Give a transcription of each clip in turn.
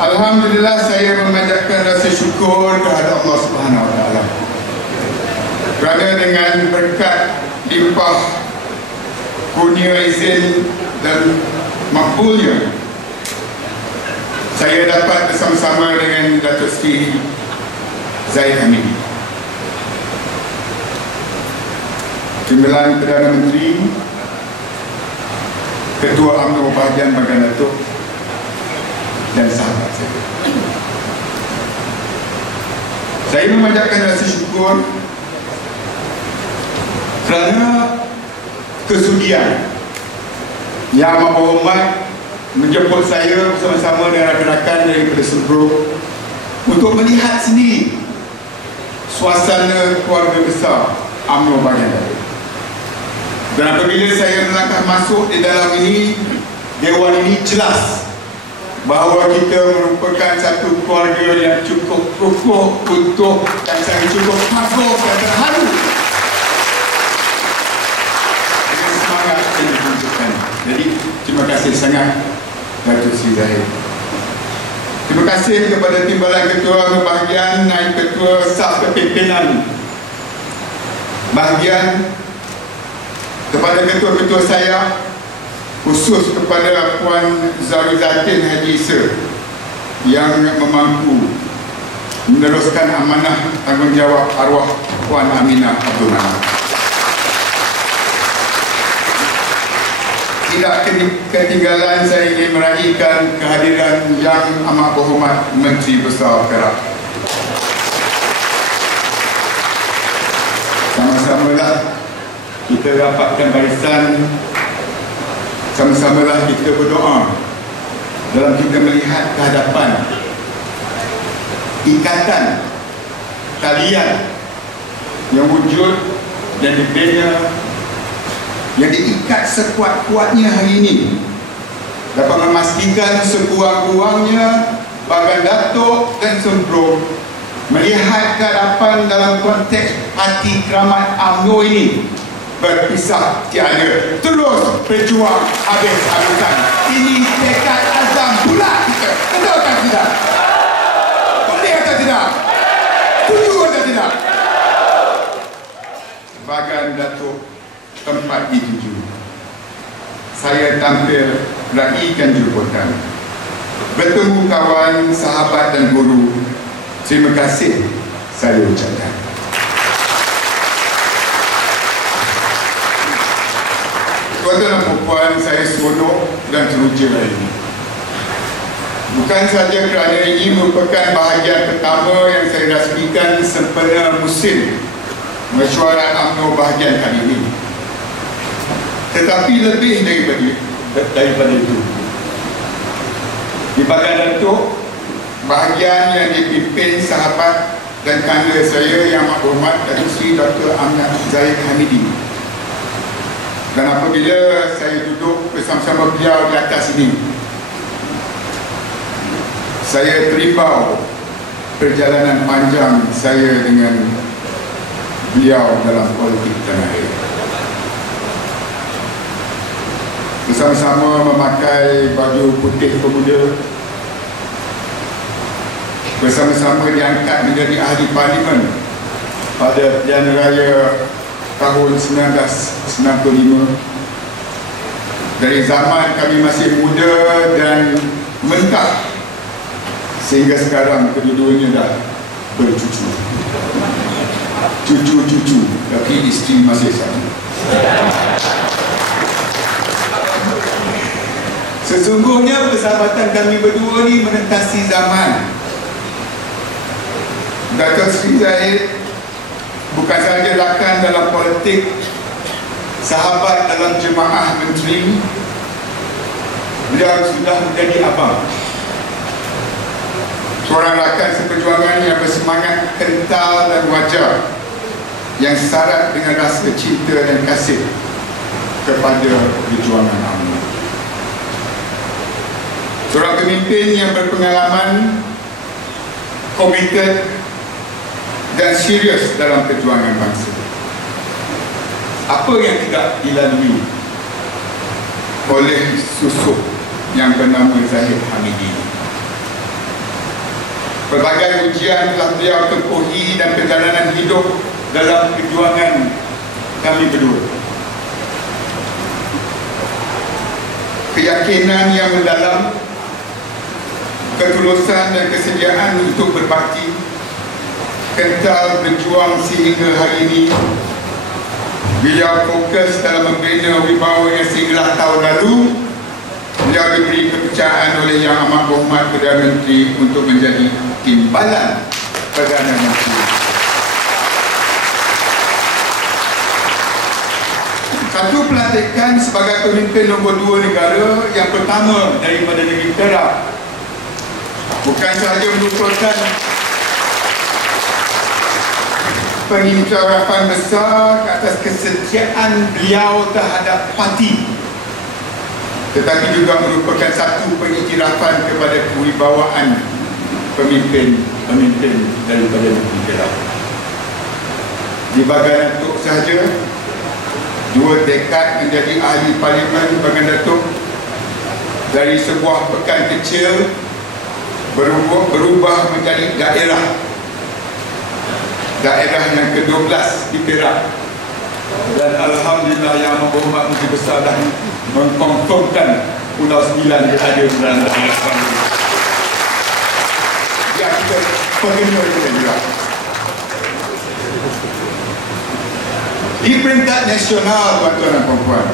Alhamdulillah, saya memanjatkan rasa syukur kepada Allah Subhanahu Wa Taala kerana dengan berkat limpah kurnia izin dan makbulnya saya dapat bersama-sama dengan Datuk Seri Zahid Hamidi, Timbalan Perdana Menteri, Ketua UMNO Bahagian Bagan Datuk dan sahabat saya. Saya memanjatkan rasa syukur kerana kesudian Yang Amat Berhormat menjemput saya bersama-sama dengan rakan-rakan daripada Serbuk untuk melihat sendiri suasana keluarga besar UMNO Bahagian Datuk. Dan apabila saya melangkah masuk di dalam ini, dewan ini jelas bahawa kita merupakan satu keluarga yang cukup kukuh, utuh dan sangat cukup makhluk dan terharu dengan semangat yang ditunjukkan. Jadi terima kasih sangat Datuk Seri Zahid. Terima kasih kepada Timbalan Ketua Bahagian dan Ketua Saf Kepimpinan Bahagian, kepada ketua-ketua saya, khusus kepada Puan Zarizatin Haji Isa yang memampu meneruskan amanah tanggungjawab arwah Puan Aminah Abdul Rahman. Tidak ketinggalan, saya ingin meraihkan kehadiran Yang Amat Berhormat Menteri Besar Perak. Sama-samalah kita rapatkan barisan, sama-samalah kita berdoa dalam kita melihat kehadapan ikatan talian yang wujud dan dibina, yang diikat sekuat-kuatnya hari ini, dapat memastikan sekurang-kurangnya Bagan Datuk dan Serbuk melihat kehadapan dalam konteks hati keramat UMNO ini berpisah tiada, terus berjuang habis-habisan. Ini tekad azam bulat kita. Betul atau tidak? Boleh atau tidak? Setuju atau tidak? Bagan Datuk tempat dituju. Saya tampil raikan jemputan, bertemu kawan, sahabat dan guru. Terima kasih saya ucapkan. Tuan-tuan dan puan, saya seronok dan teruja hari ini. Bukan sahaja kerana ini merupakan bahagian pertama yang saya rasmikan sempena musim mesyuarat UMNO bahagian kali ini, tetapi lebih daripada itu. Di Bagan Datuk, bahagian yang dipimpin sahabat dan kanda saya Yang Amat Berhormat Datuk Seri Dr. Ahmad Zahid Hamidi. Dan apabila saya duduk bersama-sama beliau di atas ini, saya terimbau perjalanan panjang saya dengan beliau dalam politik tanah air. Bersama-sama memakai baju putih pemuda, bersama-sama diangkat menjadi ahli parlimen pada pilihan raya tahun 1995. Dari zaman kami masih muda dan mentah sehingga sekarang kedua-duanya dah bercucu, cucu-cucu, tapi isteri masih sama. Sesungguhnya persahabatan kami berdua ni menentasi zaman. Datuk Seri Zahid bukan sahaja rakan dalam politik, sahabat dalam jemaah menteri, beliau sudah menjadi abang. Seorang rakan seperjuangan yang bersemangat kental dan wajar, yang syarat dengan rasa cinta dan kasih kepada perjuangan UMNO. Seorang pemimpin yang berpengalaman, komited dan serius dalam perjuangan bangsa. Apa yang tidak dilalui oleh susuk yang bernama Zahid Hamidi. Pelbagai ujian telah beliau tempuhi dan perjalanan hidup dalam perjuangan kami berdua. Keyakinan yang mendalam, ketulusan dan kesediaan untuk berbakti, kental berjuang sehingga hari ini. Beliau fokus dalam membina wibawanya sehingga tahun lalu beliau diberi kepercayaan oleh Yang Amat Berhormat Perdana Menteri untuk menjadi timbalan Perdana Menteri. Satu pelantikan sebagai pemimpin nombor 2 negara yang pertama daripada negeri Perak bukan sahaja merupakan pengiktirafan besar atas kesetiaan beliau terhadap parti, tetapi juga merupakan satu pengiktirafan kepada kewibawaan pemimpin daripada negeri Perak. Di Bagan Datuk sahaja, 2 dekad menjadi ahli parlimen Bagan Datuk, dari sebuah pekan kecil berubah menjadi daerah yang ke-12 di Perak, dan alhamdulillah Yang Amat Berhormat Menteri Besar dah mengkonfirmkan Pulau 9 ada dalam daerah. Ya, kita pengenal juga. Di peringkat nasional, tuan-tuan dan puan-puan,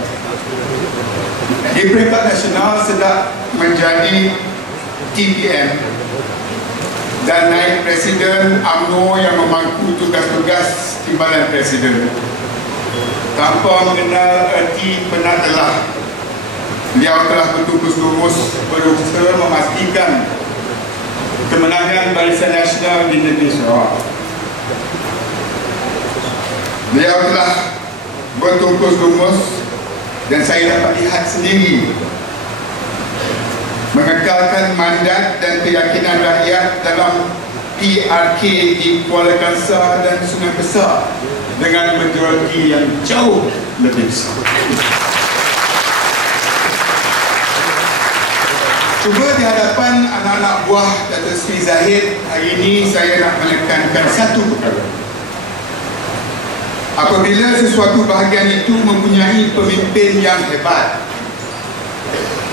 di peringkat nasional sedang menjadi TPM dan naib Presiden UMNO yang memangku tugas-tugas timbalan Presiden. Tanpa mengenal erti penat-lelah, beliau telah bertukus lumus berusaha memastikan kemenangan Barisan Nasional di negeri Sarawak. Beliau telah bertukus lumus dan saya dapat lihat sendiri mengekalkan mandat dan keyakinan rakyat dalam PRK di Kuala Kangsar dan Sungai Besar dengan majoriti yang jauh lebih besar. Cuba di hadapan anak-anak buah Datuk Seri Zahid, hari ini saya nak menekankan satu perkara. Apabila sesuatu bahagian itu mempunyai pemimpin yang hebat,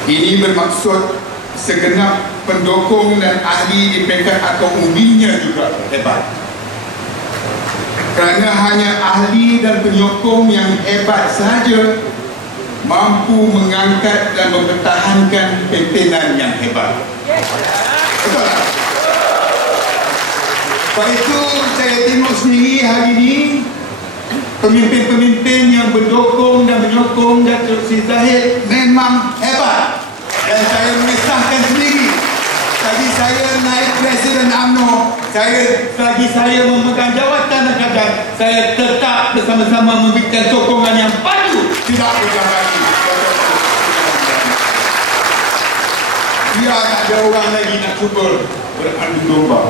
ini bermaksud segenap pendukung dan ahli di peringkat atau umbinya juga hebat. Kerana hanya ahli dan penyokong yang hebat sahaja mampu mengangkat dan mempertahankan pimpinan yang hebat. Betul tak? Sebab itu saya tengok sendiri hari ini pemimpin-pemimpin yang berdukung dan menyokong Datuk Seri Zahid memang hebat. Dan saya mengisahkan sendiri, bagi saya naib Presiden UMNO, bagi saya memegang jawatan negara, saya tetap bersama-sama memberikan sokongan yang padu, tidak berjabatan. Biar tak ada orang lagi nak cuba beradu domba,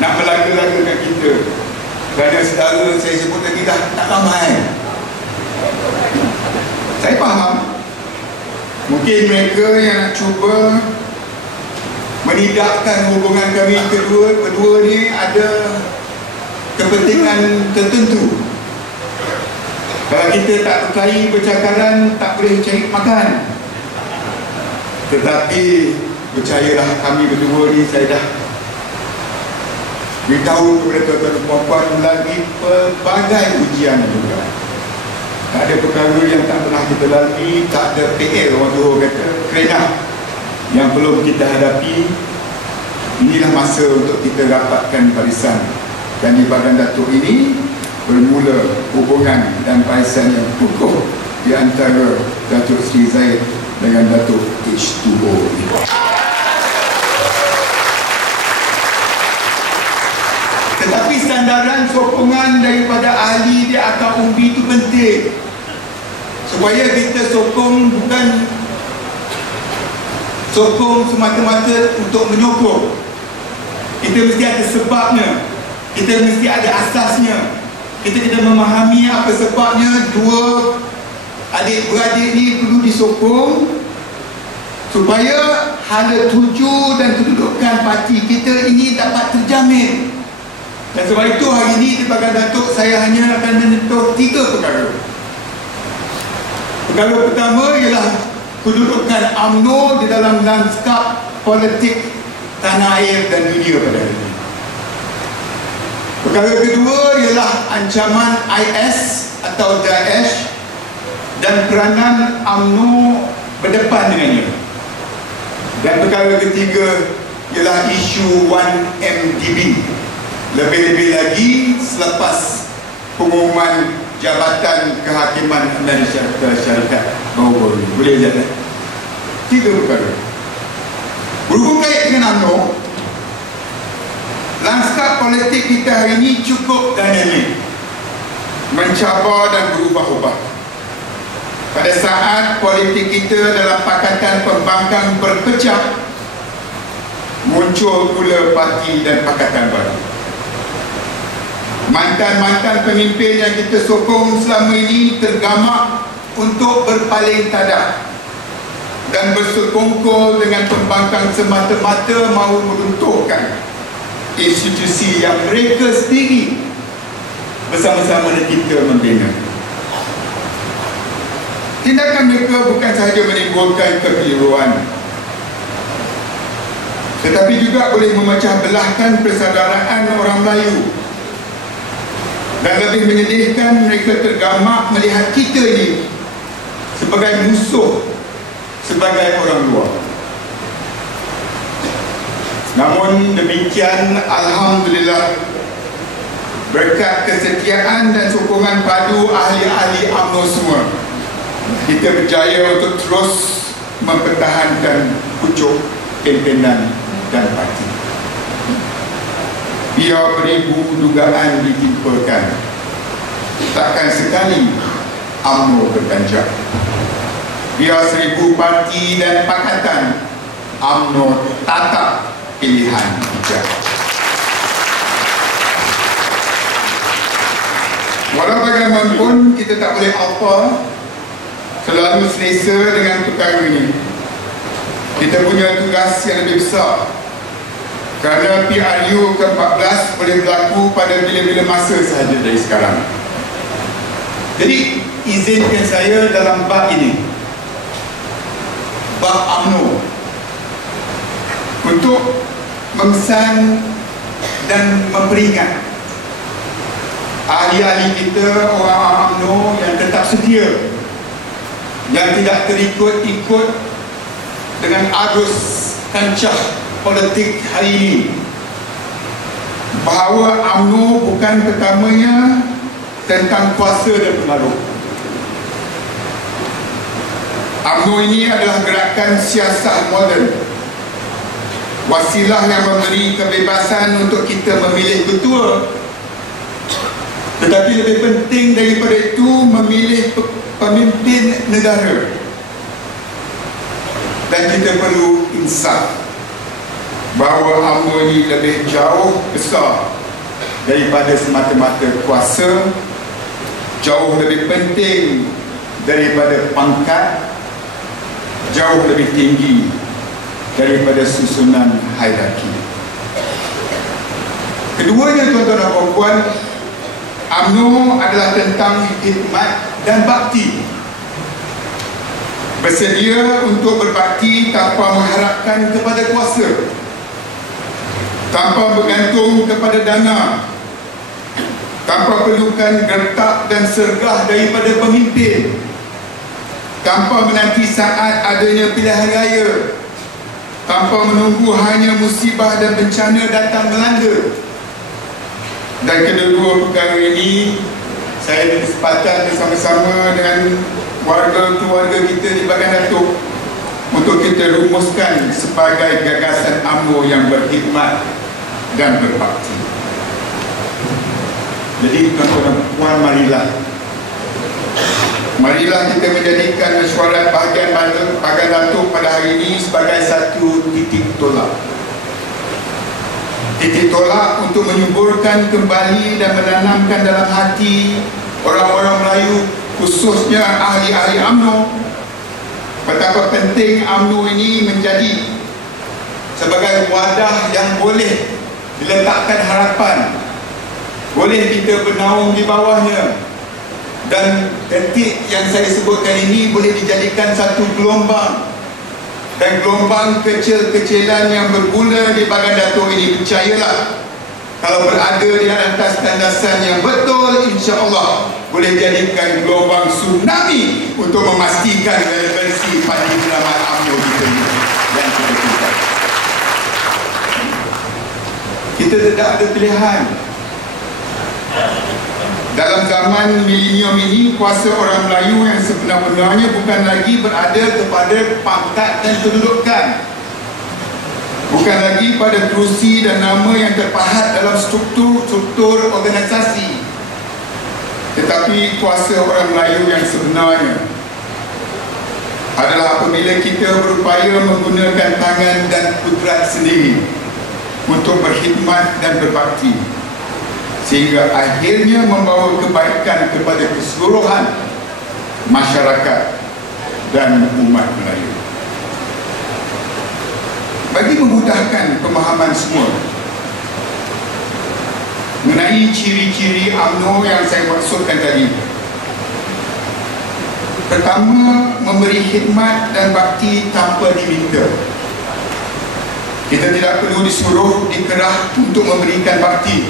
nak melaga-lagakan kita. Kerana saudara saya sebut tadi dah tak ramai. Saya faham mungkin mereka yang nak cuba menidakkan hubungan kami berdua ni ada kepentingan tertentu. Kalau kita tak berkait bercakaran, tak boleh cari makan. Tetapi percayalah, kami berdua ni saya dah beritahu kepada tuan-tuan dan puan-puan melalui pelbagai ujian juga. Tak ada perkara yang tak pernah kita lalui, tak ada PL orang Johor kata, kerana yang belum kita hadapi. Inilah masa untuk kita dapatkan barisan. Dan di Bagan Datuk ini bermula hubungan dan barisan yang kukuh di antara Datuk Seri Zahid dengan Datuk H2O ini. Tetapi sandaran sokongan daripada ahli di akar umbi itu penting, supaya kita sokong bukan sokong semata-mata untuk menyokong. Kita mesti ada sebabnya, kita mesti ada asasnya. Kita kena memahami apa sebabnya dua adik-beradik ni perlu disokong, supaya hala tuju dan kedudukan parti kita ini dapat terjamin. Dan sebab itu hari ini di Bagan Datuk saya hanya akan menyentuh 3 perkara. Perkara pertama ialah kedudukan UMNO di dalam lanskap politik tanah air dan dunia pada hari ini. Perkara kedua ialah ancaman IS atau Daesh dan peranan UMNO berdepan dengannya. Dan perkara ketiga ialah isu 1MDB. Lebih-lebih lagi selepas pengumuman Jabatan Kehakiman Malaysia Syarikat baru-baru ini. Boleh lihat 3 perkara. Berhubung kait dengan UMNO, lanskap politik kita hari ini cukup dinamis, mencabar dan berubah-ubah. Pada saat politik kita dalam pakatan pembangkang berpecah, muncul pula parti dan pakatan baru. Mantan-mantan pemimpin yang kita sokong selama ini tergamak untuk berpaling tadah dan bersekongkol dengan pembangkang semata-mata mahu meruntuhkan institusi yang mereka sendiri bersama-sama dengan kita membina. Tindakan mereka bukan sahaja menimbulkan kekeliruan, tetapi juga boleh memecah belahkan persaudaraan orang Melayu. Dan lebih menyedihkan, mereka tergamak melihat kita ini sebagai musuh, sebagai orang luar. Namun demikian, alhamdulillah, berkat kesetiaan dan sokongan padu ahli-ahli UMNO semua, kita berjaya untuk terus mempertahankan pucuk pimpinan dan parti. Biar beribu dugaan ditimpakan, takkan sekali UMNO berganjak. Biar 1000 parti dan pakatan, UMNO tatap pilihan bijak. Walau bagaimanapun, kita tak boleh apa selalu selesa dengan perkara ini. Kita punya tugas yang lebih besar, kerana PRU ke-14 boleh berlaku pada bila-bila masa sahaja dari sekarang. Jadi, izinkan saya dalam bab ini, bab UMNO, untuk memesan dan memperingat ahli-ahli kita, orang UMNO yang tetap sedia, yang tidak terikut-ikut dengan arus kancah politik hari ini, bahawa UMNO bukan pertamanya tentang kuasa dan pengaruh. UMNO ini adalah gerakan siasat moden, wasilah yang memberi kebebasan untuk kita memilih ketua, tetapi lebih penting daripada itu, memilih pemimpin negara. Dan kita perlu insaf bahawa UMNO ini lebih jauh besar daripada semata-mata kuasa, jauh lebih penting daripada pangkat, jauh lebih tinggi daripada susunan hierarki. Keduanya, tuan-tuan dan puan-puan, UMNO adalah tentang khidmat dan bakti. Bersedia untuk berbakti tanpa mengharapkan kepada kuasa, tanpa bergantung kepada dana, tanpa perlukan gertak dan sergah daripada pemimpin, tanpa menanti saat adanya pilihan raya, tanpa menunggu hanya musibah dan bencana datang melanda. Dan kedua perkara ini, saya berkesempatan bersama-sama dengan warga-keluarga kita di Bagan Datuk untuk kita rumuskan sebagai gagasan UMNO yang berkhidmat dan berbakti. Jadi tuan-tuan dan puan, marilah kita menjadikan mesyuarat bahagian Bagan Datuk pada hari ini sebagai satu titik tolak. Titik tolak untuk menyuburkan kembali dan menanamkan dalam hati orang-orang Melayu, khususnya ahli-ahli UMNO, betapa penting UMNO ini menjadi sebagai wadah yang boleh diletakkan harapan, boleh kita bernaung di bawahnya, dan detik yang saya sebutkan ini boleh dijadikan satu gelombang, dan gelombang kecil-kecilan yang bermula di Bagan Datuk ini, percayalah, kalau berada di atas landasan yang betul, insya-Allah boleh jadikan gelombang tsunami untuk memastikan relevansi Parti Selamat UMNO kita ini yang kita cinta. Kita tidak ada pilihan. Dalam zaman milenium ini, kuasa orang Melayu yang sebenar-benarnya bukan lagi berada kepada pangkat dan kedudukan, bukan lagi pada kerusi dan nama yang terpahat dalam struktur organisasi, tetapi kuasa orang Melayu yang sebenarnya adalah apabila kita berupaya menggunakan tangan dan kudrat sendiri untuk berkhidmat dan berbakti, sehingga akhirnya membawa kebaikan kepada keseluruhan masyarakat dan umat Melayu. Bagi memudahkan pemahaman semua mengenai ciri-ciri UMNO yang saya maksudkan tadi, pertama, memberi khidmat dan bakti tanpa diminta. Kita tidak perlu disuruh, dikerah untuk memberikan bakti,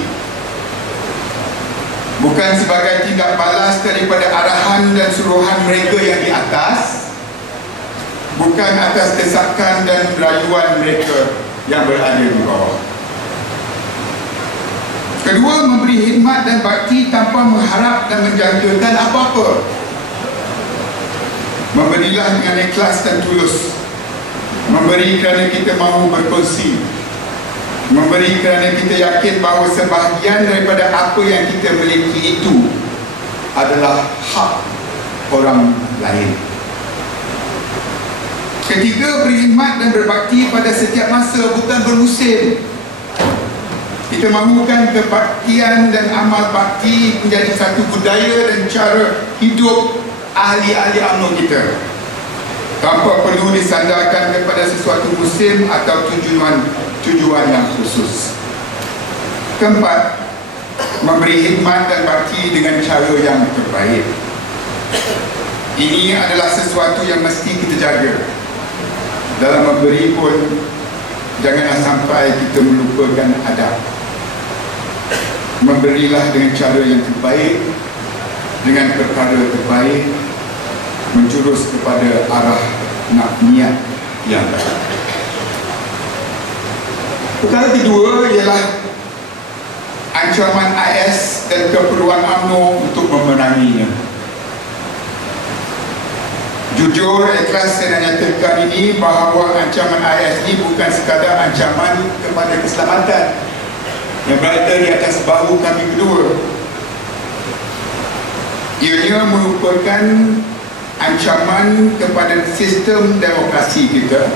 bukan sebagai tindak balas daripada arahan dan suruhan mereka yang di atas, bukan atas desakan dan rayuan mereka yang berada di bawah. Kedua, memberi khidmat dan bakti tanpa mengharap dan menjangkakan apa-apa. Memberilah dengan ikhlas dan tulus. Memberi kerana kita mahu berkongsi. Memberi kerana kita yakin bahawa sebahagian daripada apa yang kita miliki itu adalah hak orang lain. Ketiga, berkhidmat dan berbakti pada setiap masa, bukan bermusim. Kita mahukan kebaktian dan amal bakti menjadi satu budaya dan cara hidup ahli-ahli UMNO kita, tanpa perlu disandarkan kepada sesuatu musim atau tujuan yang khusus. Keempat, memberi khidmat dan bakti dengan cara yang terbaik. Ini adalah sesuatu yang mesti kita jaga. Dalam memberi pun, janganlah sampai kita melupakan adab. Memberilah dengan cara yang terbaik, dengan perkara terbaik, menjurus kepada arah niat yang baik. Perkara kedua ialah ancaman IS dan keperluan UMNO untuk memeranginya. Jujur, ikhlas saya nak nyatakan ini bahawa ancaman IS ini bukan sekadar ancaman kepada keselamatan yang berada di atas bahu kami berdua. Ianya merupakan ancaman kepada sistem demokrasi kita,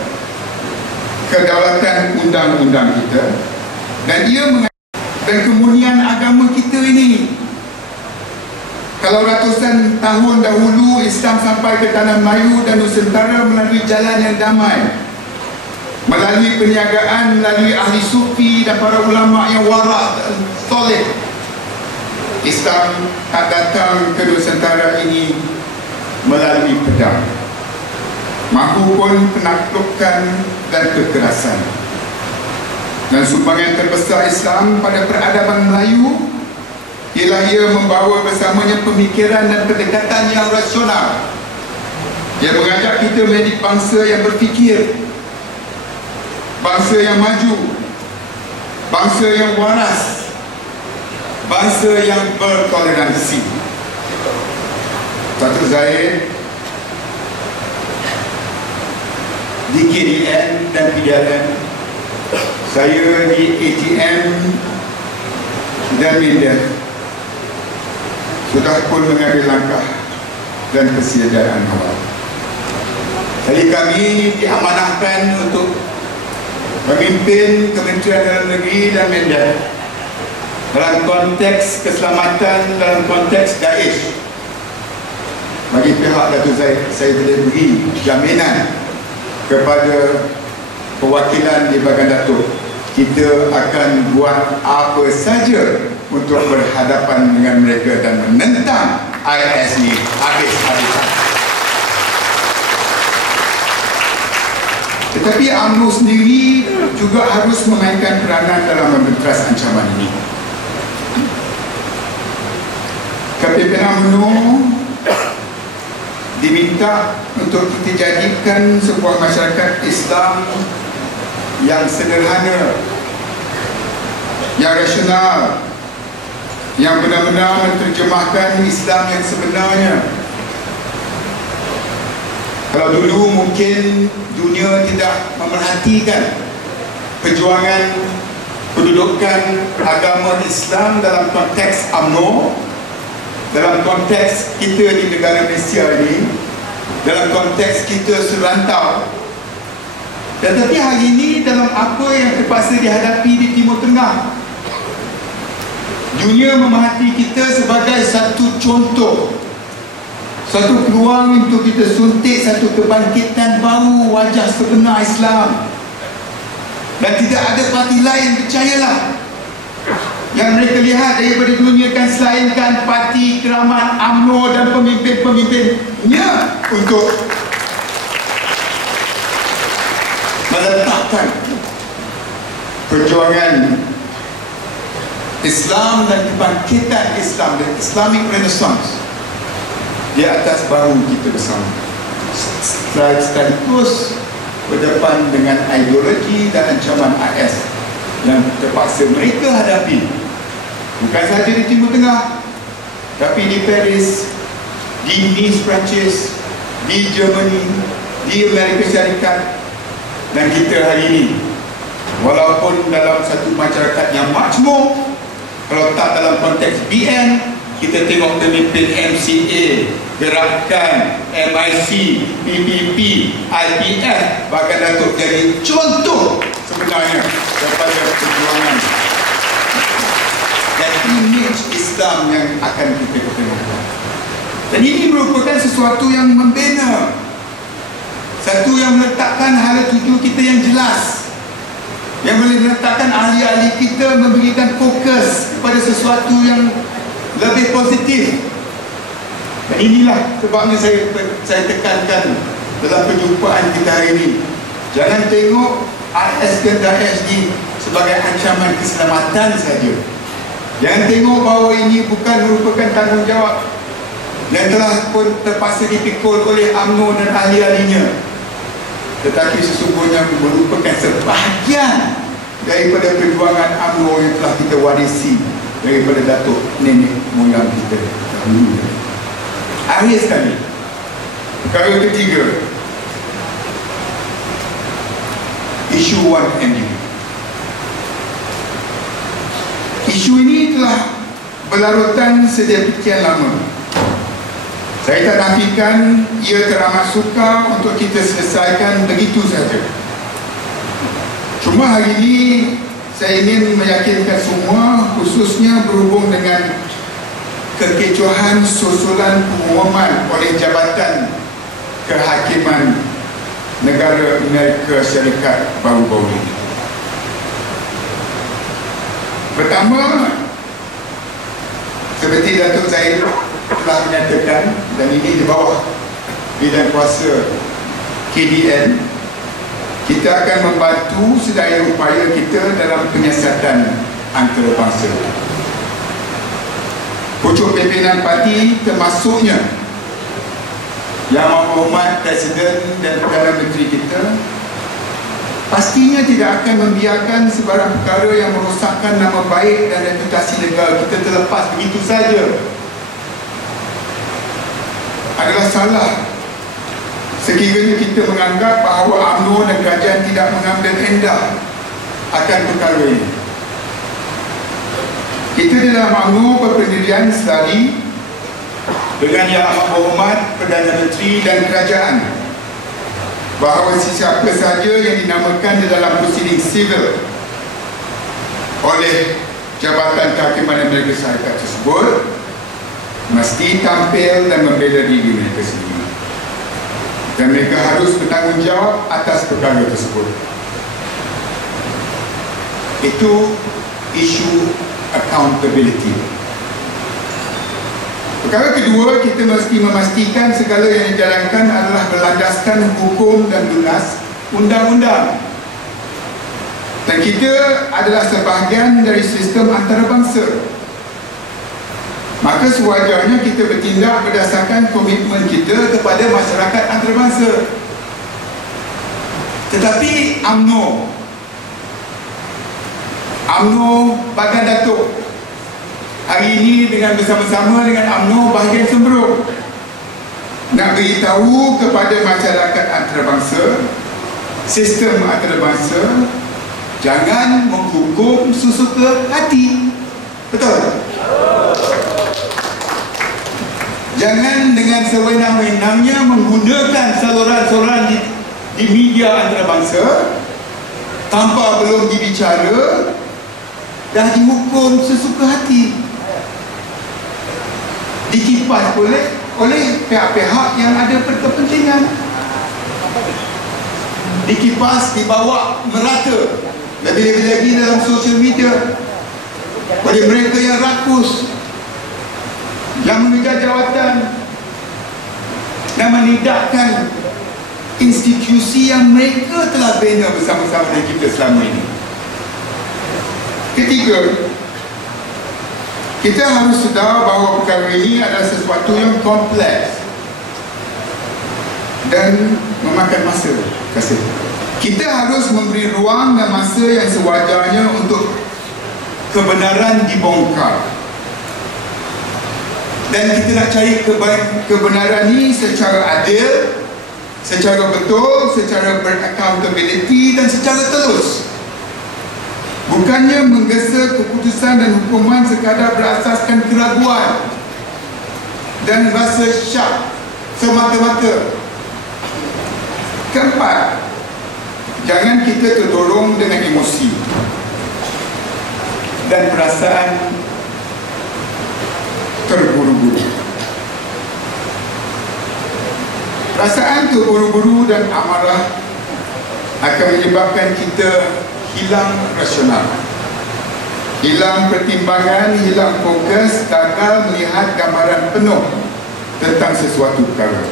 kedaulatan undang-undang kita, dan dan kemuliaan agama kita ini. Kalau ratusan tahun dahulu Islam sampai ke tanah Melayu dan Nusantara melalui jalan yang damai, melalui perniagaan, melalui ahli sufi dan para ulama yang wara' dan soleh, Islam tak datang ke Nusantara ini melalui pedang, maupun penaklukan dan kekerasan. Dan sumbangan terbesar Islam pada peradaban Melayu ialah ia membawa bersamanya pemikiran dan pendekatan yang rasional. Ia mengajak kita menjadi bangsa yang berfikir, bangsa yang maju, bangsa yang waras, bangsa yang bertoleransi. Datuk Zahid di KDN dan PDRN, saya di ATM dan MINDEF sudah pun mengambil langkah dan kesiagaan awal. Jadi kami diamanahkan untuk memimpin Kementerian Dalam Negeri dan MINDEF dalam konteks keselamatan, dalam konteks Daesh. Bagi pihak pihak Datuk saya boleh beri jaminan kepada perwakilan di Bagan Datuk, kita akan buat apa saja untuk berhadapan dengan mereka dan menentang IS ni habis-habisan. Tetapi UMNO sendiri juga harus memainkan peranan dalam membentras ancaman ini. Kepimpinan UMNO diminta untuk kita jadikan sebuah masyarakat Islam yang sederhana, yang rasional, yang benar-benar menerjemahkan Islam yang sebenarnya. Kalau dulu mungkin dunia tidak memerhatikan perjuangan pendudukan agama Islam dalam konteks UMNO, dalam konteks kita di negara Malaysia ini, dalam konteks kita serantau. Tetapi hari ini dalam apa yang terpaksa dihadapi di Timur Tengah, dunia memerhati kita sebagai satu contoh, satu peluang untuk kita suntik satu kebangkitan baru wajah sebenar Islam. Dan tidak ada parti lain, percayalah, yang mereka lihat daripada dunia kan selainkan parti keramat UMNO dan pemimpin-pemimpinnya untuk meletakkan perjuangan Islam dan kebangkitan Islam dan Islamic Renaissance di atas bahu kita bersama, sekaligus berdepan dengan ideologi dan ancaman IS yang terpaksa mereka hadapi, bukan sahaja di Timur Tengah, tapi di Paris, di Nice, Perancis, di Germany, di Amerika Syarikat. Dan kita hari ini, walaupun dalam satu masyarakat yang makmur, kalau tak dalam konteks BN, kita tengok pemimpin MCA, gerakan MIC, PPP, IPF, Bagan Datuk jadi contoh sebenarnya daripada perjuangan dan image Islam yang akan kita perkenalkan. Dan ini merupakan sesuatu yang membina, satu yang meletakkan hala tuju kita yang jelas, yang boleh meletakkan ahli-ahli kita memberikan fokus kepada sesuatu yang lebih positif. Dan inilah sebabnya saya tekankan dalam perjumpaan kita hari ini, jangan tengok IS dan Daesh ni sebagai ancaman keselamatan saja. Jangan tengok bahawa ini bukan merupakan tanggungjawab yang telah pun terpaksa dipikul oleh UMNO dan ahli-ahlinya, tetapi sesungguhnya merupakan sebahagian daripada perjuangan UMNO yang telah kita warisi daripada datuk nenek moyang kita dahulu. Akhir sekali, perkara ketiga, isu 1MDB. Isu ini telah berlarutan sedemikian lama. Saya tak nafikan ia teramat sukar untuk kita selesaikan begitu saja. Cuma hari ini saya ingin meyakinkan semua, khususnya berhubung dengan kekecohan susulan pengumuman oleh Jabatan Kehakiman Negara Amerika Syarikat baru-baru ini. Pertama, seperti Datuk Zahid telah menyatakan, dan ini di bawah bidang kuasa KDN, kita akan membantu sedaya upaya kita dalam penyiasatan antarabangsa. Pucuk pimpinan parti termasuknya Yang Berhormat Presiden dan Perdana Menteri kita pastinya tidak akan membiarkan sebarang perkara yang merosakkan nama baik dan reputasi negara kita terlepas begitu saja. Adalah salah sekiranya kita menganggap bahawa UMNO dan kerajaan tidak mengambil endah akan perkara ini. Kita di dalam UMNO berpendirian selari dengan Yang Amat Berhormat Perdana Menteri dan Kerajaan bahawa sesiapa sahaja yang dinamakan di dalam prosiding sivil oleh Jabatan Kehakiman Amerika Syarikat tersebut mesti tampil dan membela diri mereka sendiri. dan mereka harus bertanggungjawab atas perkara tersebut. Itu isu accountability. Perkara kedua, kita mesti memastikan segala yang dijalankan adalah berlandaskan hukum dan lunas undang-undang. Dan kita adalah sebahagian dari sistem antarabangsa. Maka sewajarnya kita bertindak berdasarkan komitmen kita kepada masyarakat antarabangsa. Tetapi UMNO Bagan Datuk hari ini dengan bersama-sama dengan UMNO bahagian Sembroh nak beritahu kepada masyarakat antarabangsa, sistem antarabangsa, jangan menghukum sesuka hati. Betul? Jangan dengan sewenang-wenangnya menggunakan saluran-saluran di media antarabangsa tanpa belum dibicara dah dihukum sesuka hati, dikipas oleh pihak-pihak yang ada berkepentingan, dikipas, dibawa merata, lebih-lebih lagi dalam sosial media oleh mereka yang rakus, yang mengejar jawatan dan menidakkan institusi yang mereka telah bina bersama-sama dengan kita selama ini. Ketiga, kita harus sedar bahawa perkara ini adalah sesuatu yang kompleks dan memakan masa. Kita harus memberi ruang dan masa yang sewajarnya untuk kebenaran dibongkar. Dan kita nak cari kebenaran ini secara adil, secara betul, secara beraccountability dan secara telus. Bukannya menggesa keputusan dan hukuman sekadar berasaskan keraguan dan rasa syak semata-mata. Keempat, jangan kita terdorong dengan emosi dan perasaan terburu-buru. Perasaan terburu-buru dan amarah akan menyebabkan kita hilang rasional, hilang pertimbangan, hilang fokus, gagal melihat gambaran penuh tentang sesuatu perkara.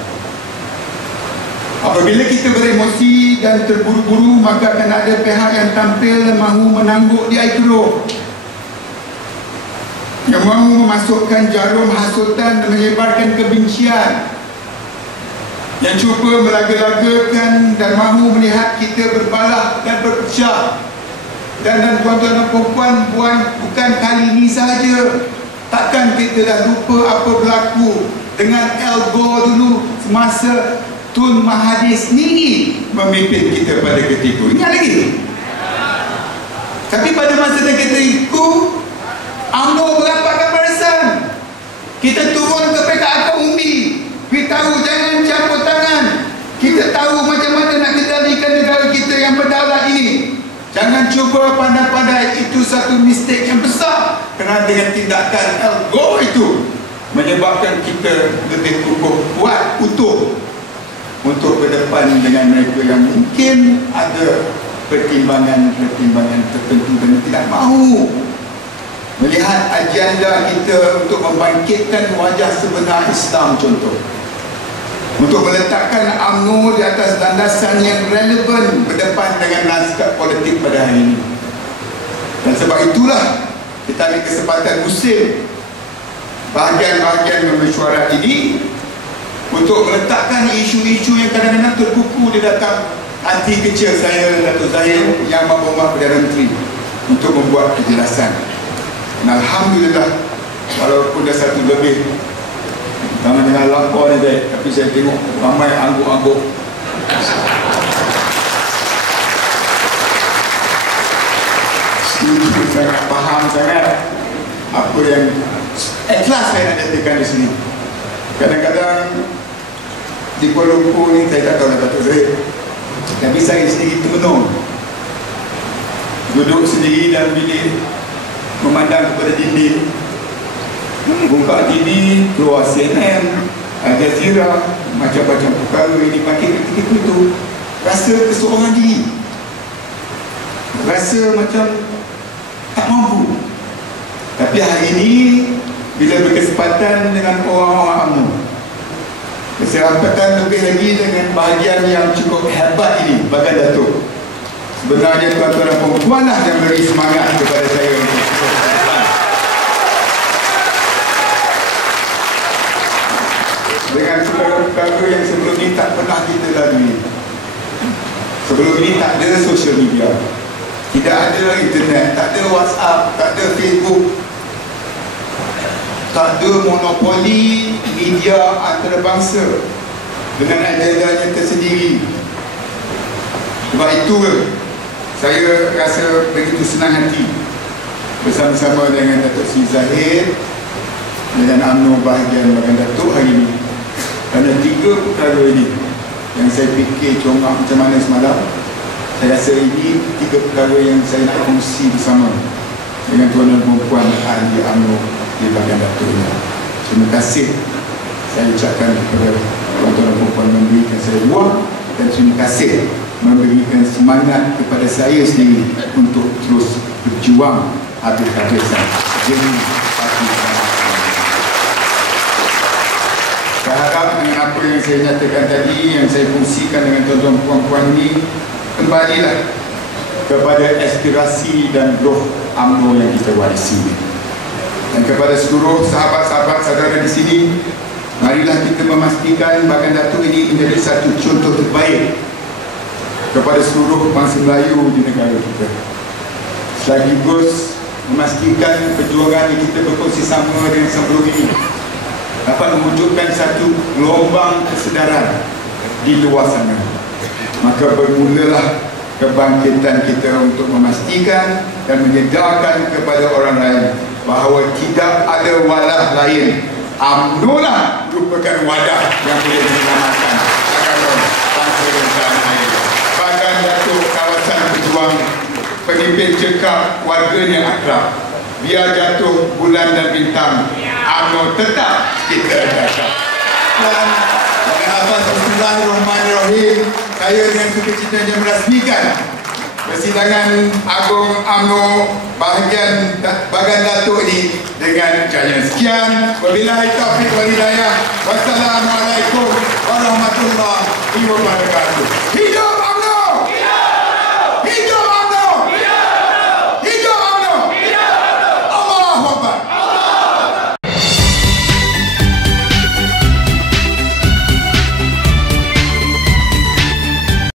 Apabila kita beremosi dan terburu-buru, maka akan ada pihak yang tampil mahu menangguk di air keruh, yang mahu memasukkan jarum hasutan dan menyebarkan kebencian, yang cuba melaga-lagakan dan mahu melihat kita berbalah dan berpecah. Dan tuan-tuan dan puan-puan, bukan kali ini sahaja. Takkan kita dah lupa apa berlaku dengan Al Gore dulu semasa Tun Mahathir sendiri memimpin kita pada ketika itu. Ingat lagi? Tapi pada masa ketika itu UMNO merapatkan barisan. Kita turun ke peringkat akar umbi, beritahu jangan campur tangan. Kita tahu macam mana nak kendalikan negara kita yang berdaulat ini. Jangan cuba pandai-pandai, itu satu mistake yang besar. Kerana dengan tindakan Al Gore itu menyebabkan kita lebih kuat, utuh untuk berdepan dengan mereka yang mungkin ada pertimbangan-pertimbangan tertentu dan tidak mahu melihat agenda kita untuk membangkitkan wajah sebenar Islam, contoh. Untuk meletakkan UMNO di atas landasan yang relevan berdepan dengan lanskap politik pada hari ini. Dan sebab itulah kita ambil kesempatan musim bahagian-bahagian mesyuarat ini untuk meletakkan isu-isu yang kadang-kadang terkuku di dalam hati kecil saya, Datuk Zahir, Yang Berhormat Perdana Menteri, untuk membuat kejelasan. Dan alhamdulillah, walaupun dah 1 lebih sama dengan lapor ni saya, tapi saya tengok ramai angguk-angguk. Setuju, sangat faham sangat apa yang ikhlas saya nak nyatakan di sini. Kadang-kadang di Kuala Lumpur ni saya tak tahu nak Datuk Zahir, tapi saya sendiri termenung duduk sendiri dalam bilik, memandang kepada dinding, buka TV, keluar CNN, Al Jazeera, macam-macam perkara ini makin ketika itu rasa keseorangan diri, rasa macam tak mampu. Tapi hari ini bila berkesempatan dengan orang-orang UMNO, kesempatan lebih lagi dengan bahagian yang cukup hebat ini, Bagan Datuk, sebenarnya tuan-tuan dan puan lah yang beri semangat kepada saya untuk dengan perkara yang sebelum ini tak pernah kita lalui. Sebelum ini tak ada social media, tidak ada internet, tak ada WhatsApp, tak ada Facebook, tak ada monopoli media antarabangsa dengan agendanya tersendiri. Sebab itu saya rasa begitu senang hati bersama-sama dengan Datuk Seri Zahid, dengan UMNO bahagian Bagan Datuk hari ini. Kerana 3 perkara ini yang saya fikir congak macam mana semalam, saya rasa ini 3 perkara yang saya nak kongsi bersama dengan tuan dan puan ahli UMNO di Bagan Datuk ini. Terima kasih saya ucapkan kepada tuan-tuan dan puan memberikan saya ruang, dan terima kasih memberikan semangat kepada saya sendiri untuk terus berjuang habis-habisan demi parti. Saya harap dengan apa yang saya nyatakan tadi, yang saya kongsikan dengan tuan-tuan puan-puan ini, kembalilah kepada aspirasi dan roh UMNO yang kita warisi. Dan kepada seluruh sahabat-sahabat saudara di sini, marilah kita memastikan Bagan Datuk ini menjadi satu contoh terbaik kepada seluruh bangsa Melayu di negara kita. Sekaligus memastikan perjuangan yang kita berkongsi sama dengan sebelum ini dapat mewujudkan satu gelombang kesedaran di luar sana. Maka bermulalah kebangkitan kita untuk memastikan dan menyedarkan kepada orang lain bahawa tidak ada wadah lain. UMNO lah merupakan wadah yang boleh menyelamatkan bangsa dan tanah air. Bagan Datuk kawasan pejuang, pemimpin cekap, warganya akrab. Biar jatuh bulan dan bintang, UMNO tetap kita jaga. Dan dengan atas Bismillahirrahmanirrahim, saya dengan sukacitanya merasmikan persidangan Agung UMNO bahagian Bagan Datuk ini dengan jaya. Sekian, wabillahi taufiq wal hidayah. Wassalamualaikum warahmatullahi wabarakatuh.